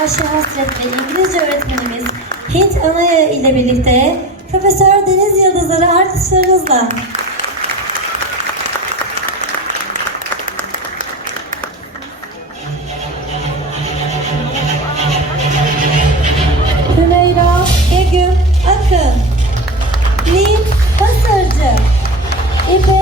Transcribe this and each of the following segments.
Ayşe Hasret ve İngilizce öğretmenimiz Hint Anaya ile birlikte Profesör Deniz Yıldızları alkışlarınızla. Hümeyra Begüm Akın Nil Basırcı İpek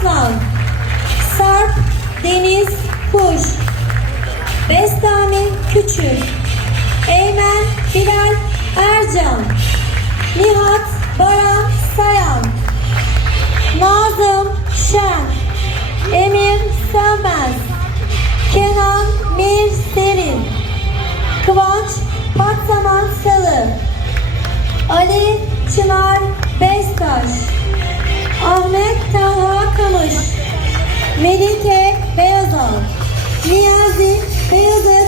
Aslan Sarp Deniz Kuş Bestami Küçük Eymen Bilal Ercan Nihat Baran Sayan Nazım Şen Emir Sönmez Kenan Mir Serin Kıvanç Patsaman Salı Ali Çınar Beştaş Ahmet Talha Kamış Melike Beyazal Niyazi Beyazıt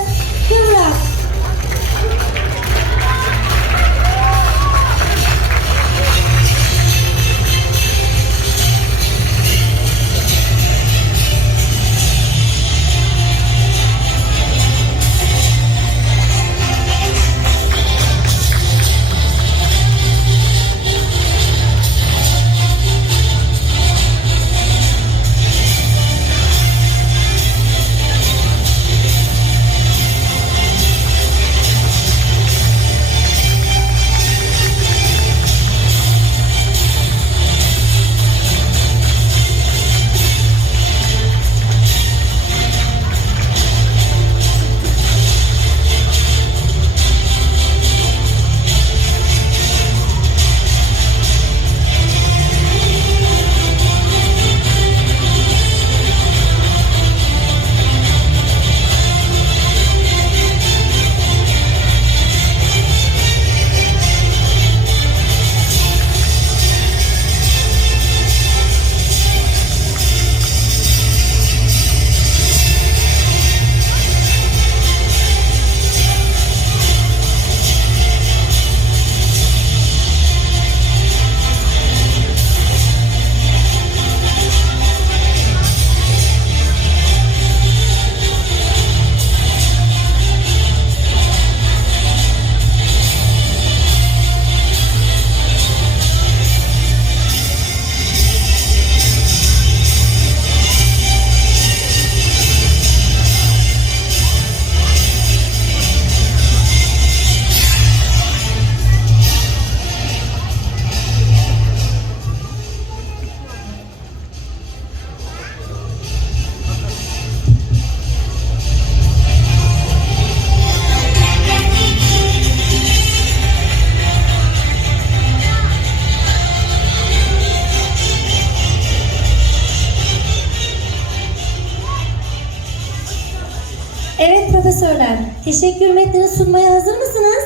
profesörler, teşekkür metnini sunmaya hazır mısınız?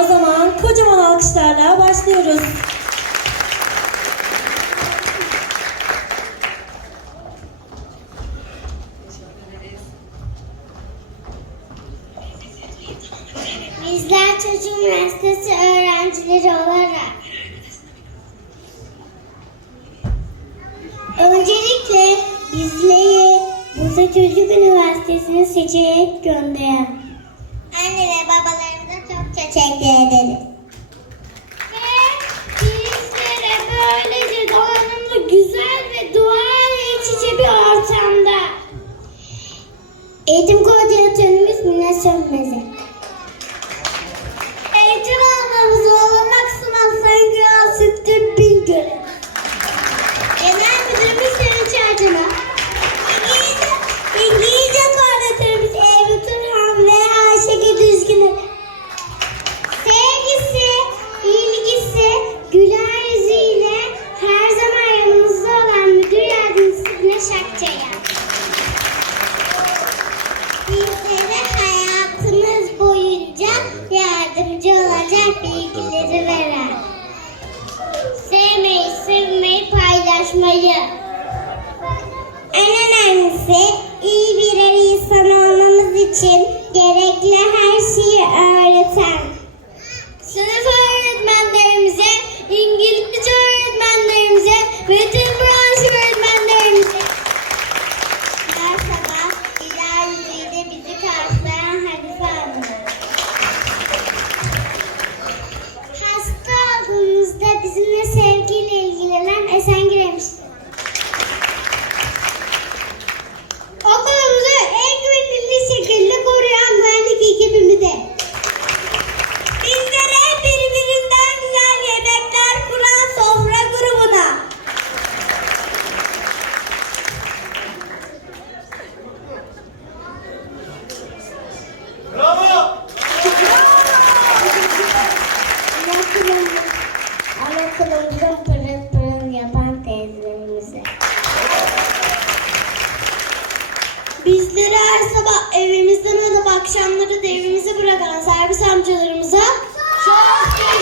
O zaman kocaman alkışlarla başlıyoruz. Bizler Çocuk Üniversitesi öğrencileri olarak Çocuk Üniversitesi'ne seçerek gönderen. Anne ve babalarımıza çok teşekkür ederiz. Ve bizlere böylece donanımlı güzel ve doğayla iç içe bir ortamda. Eğitim koordinatörümüz Mine Sönmez'e bilgileri veren, sevmeyi, sevmeyi, paylaşmayı. En önemlisi iyi birer insan olmamız için gerekli her şeyi akşamları da evimizi bırakan servis amcalarımıza çok teşekkür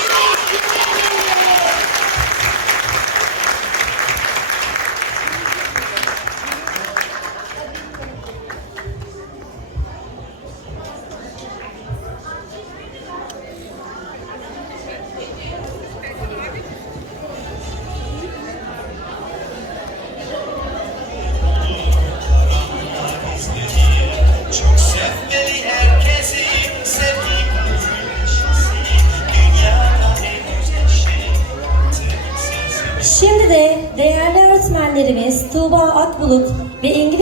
öğretmenlerimiz Tuğba Akbulut ve İngiliz